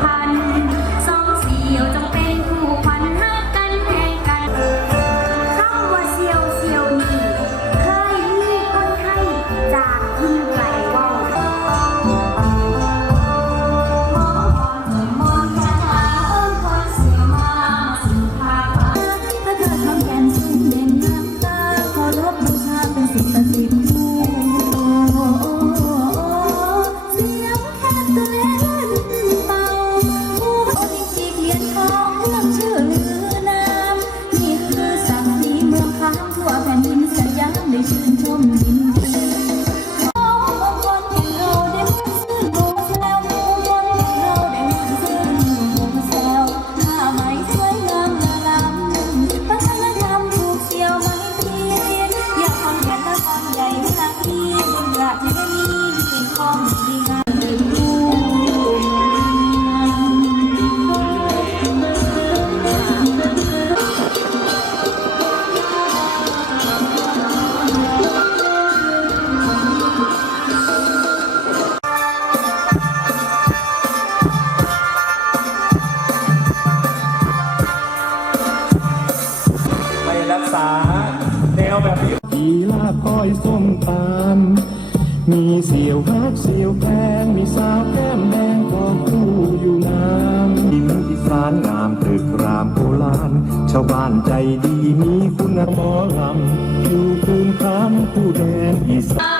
พัน 我明。 ษาแนวแบบนี้มีลาบก้อยส้มตามมีเสียวฮักเสียวแพงมีสาวแก้มแดงกองคู่อยู่น้ำดินอีสานงามตึกรามโบราณชาวบ้านใจดีมีคุณหมอลำอยู่คูนค้ามผู้แดนอีสาน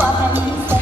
up and